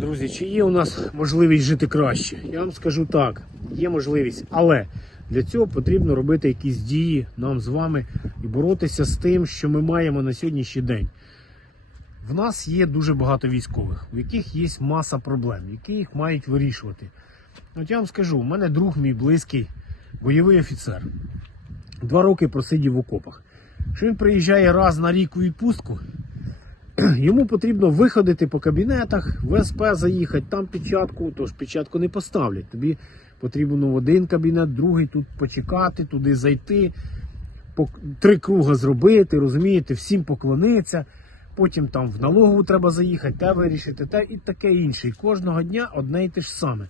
Друзі, чи є у нас можливість жити краще? Я вам скажу так, є можливість, але для цього потрібно робити якісь дії нам з вами і боротися з тим, що ми маємо на сьогоднішній день. В нас є дуже багато військових, у яких є маса проблем, які їх мають вирішувати. От я вам скажу, у мене друг мій близький, бойовий офіцер. Два роки просидів в окопах. Що він приїжджає раз на рік у відпустку, йому потрібно виходити по кабінетах, в СП заїхати, там печатку, тож печатку не поставлять. Тобі потрібно в один кабінет, другий тут почекати, туди зайти, три круга зробити, розумієте, всім поклонитися. Потім там в налогову треба заїхати, те вирішити, те і таке інше. І кожного дня одне і те ж саме.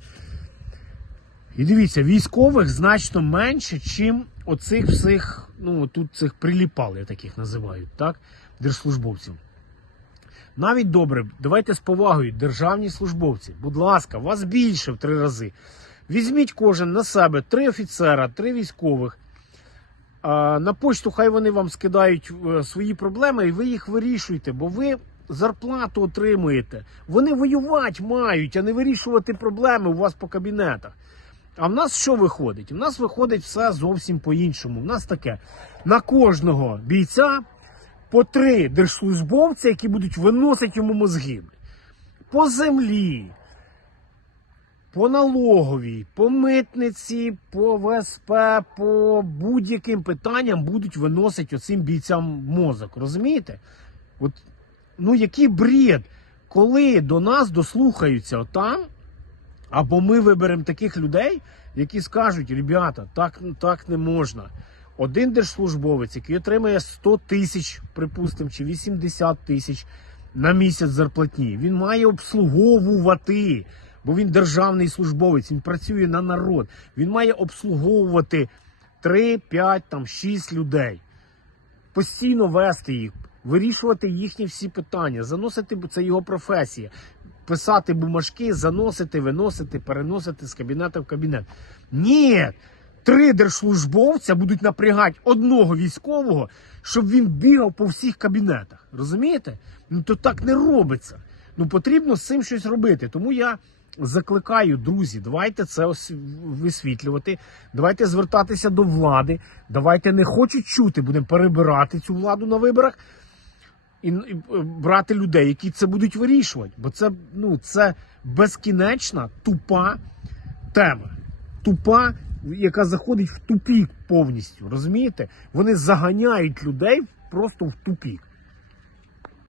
І дивіться, військових значно менше, чим оцих всіх, ну тут цих приліпал, я таких називаю, так, держслужбовців. Навіть добре, давайте з повагою, державні службовці. Будь ласка, вас більше в три рази. Візьміть кожен на себе три офіцера, три військових. На почту хай вони вам скидають е, свої проблеми, і ви їх вирішуєте, бо ви зарплату отримуєте. Вони воювати мають, а не вирішувати проблеми у вас по кабінетах. А в нас що виходить? У нас виходить все зовсім по-іншому. У нас таке: на кожного бійця по три держслужбовця, які будуть виносити йому мозги. По землі, по налоговій, по митниці, по ВСП, по будь-яким питанням будуть виносити оцим бійцям мозок. Розумієте? От, ну який бред, коли до нас дослухаються отам, або ми виберемо таких людей, які скажуть: ребята, так, так не можна. Один держслужбовець, який отримує 100 тисяч, припустимо, чи 80 тисяч на місяць зарплатні, він має обслуговувати, бо він державний службовець, він працює на народ. Він має обслуговувати 3, 5, там, 6 людей постійно вести їх, вирішувати їхні всі питання, заносити бо це його професія, писати бумажки, заносити, виносити, переносити з кабінету в кабінет. Ні, три держслужбовця будуть напрягати одного військового, щоб він бігав по всіх кабінетах. Розумієте? Ну то так не робиться. Ну потрібно з цим щось робити. Тому я закликаю, друзі, давайте це висвітлювати, давайте звертатися до влади, давайте не хочуть чути, будемо перебирати цю владу на виборах і, і е, брати людей, які це будуть вирішувати. Бо це, ну, це безкінечна тупа тема. Тупа, яка заходить в тупік повністю. Розумієте? Вони заганяють людей просто в тупік.